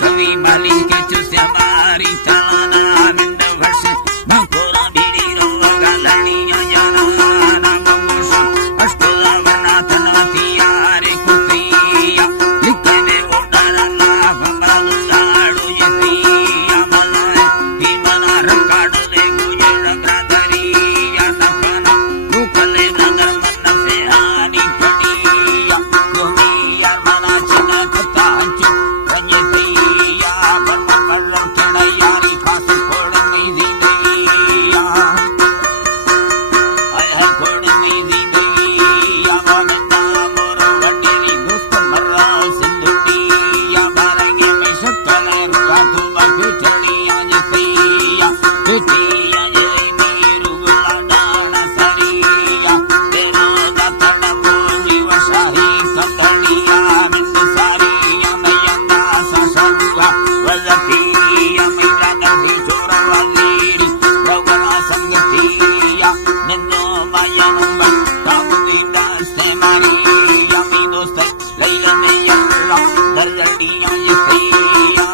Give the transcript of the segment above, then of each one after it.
कवि माली के चुस्या मारी चलाना नंद वर्ष नकोरा बीरी रंग गालनिया याना नाम मोश अष्टला वना तना तियारे कुतिया लिखने ओडारना भंगाल दाड़ो यतिया मलाए ही मना रकाड़ ले गुजर ग्रादरिया नफना मुकले नगर मन से हानि पड़िया दुनिया मना चना कतांचो रंजतिया बर्मा मल्लो चढ़ा यारी खास खोड़ नहीं जिंदगिया आय खोड़ नहीं जिंदगिया वनदा मोरो वडेरी दोस्त मर्रा सिंधुटिया बारंगे में शक्कल रुआ तो बाकु चढ़िया जतिया पिटिया जे नीरू गुलाडाना सरिया तेरो दातड़ बोली वशाही सतड़िया मिंद सारिया नयना ससंगा वलतिया मेरा दही चोरा वालीरी प्रवरा संगतिया नन्नो बायनम कामुदीदा से मारिया मी दोस्त लैला में यल्ला दलड़िया यतिया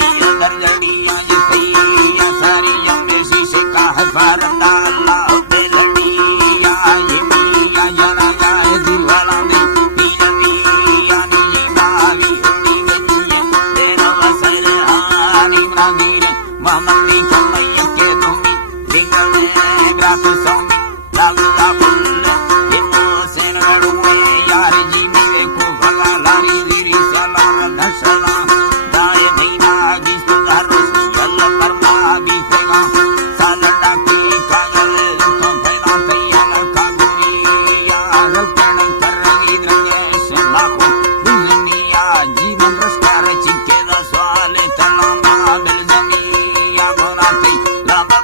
ये दलड़िया यतिया सारी यंगे शीशे का हफारंदा अल्लाह दलड़िया ये मिया जरा जाए दिलवाला में पीरतिया नी मावी उनी गनिया तेरा वसर हानी मगीरे मामली कमैया के तुमी बिंगले ग्राफ सोमी लागला बुल्ल ये मोसेन गड़ुए यार जीने वे को भला लारी लीरी सलार दशला दाए भीना जिस घरों जल परमा बीतेगा सालड़ा की कायल तो फैला तैयार कागुरिया रौकण करगी द्रंगे से लाखो दुनिया जीवन रस्कार चिके दा स्वाले तलामा दिल जमिया बोराती लाबा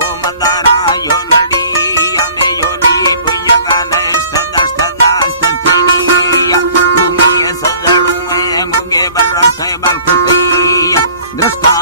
को मंदारा यो लड़िया ने योनी बुयगा नष्ट दष्ट दष्ट तिनिया तुमिए सदड़ुए मुंगे बरसे बलकुतिया दृष्टा